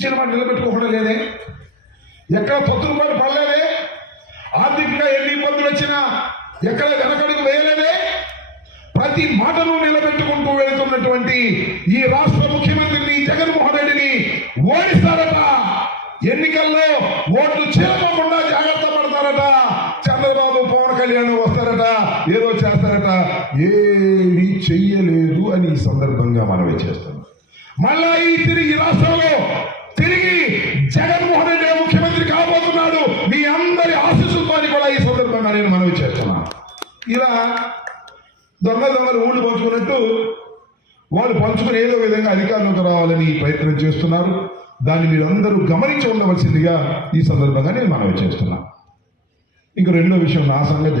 ఇచ్చిన మాట నిలబెట్టుకోకుండా లేదే, ఎక్కడ తొత్తులుపాటు పడలేదే, ఆర్థికంగా ఎన్ని ఇబ్బందులు వచ్చినా ఎక్కడ వెనకడుగు వేయలేదే, ప్రతి మాటను నిలబెట్టుకుంటూ వెళుతున్నటువంటి ఈ రాష్ట్ర ముఖ్యమంత్రిని జగన్మోహన్ రెడ్డిని ఓడిస్తారట. ఎన్నికల్లో ఓట్లు చేరకుండా జాగ్రత్త పడతారట. చంద్రబాబు పవన్ కళ్యాణ్ వస్తారట, ఏదో చేస్తారట. ఏమీ చెయ్యలేదు అని ఈ సందర్భంగా మనవి చేస్తాం. మళ్ళా ఈ రాష్ట్రంలో తిరిగి జగన్మోహన్ రెడ్డి ముఖ్యమంత్రి కాబోతున్నాడు. మీ అందరి ఆశీస్సులతో కూడా ఈ సందర్భంగా నేను మనవి చేస్తున్నాను. ఇలా దొంగలు ఊళ్ళు పంచుకున్నట్టు వాళ్ళు పంచుకుని ఏదో విధంగా అధికారంలోకి రావాలని ప్రయత్నం చేస్తున్నారు. దాన్ని మీరందరూ గమనించి ఉండవలసిందిగా ఈ సందర్భంగా నేను మనవి చేస్తున్నాను. ఇంక రెండో విషయం, నా సంగతి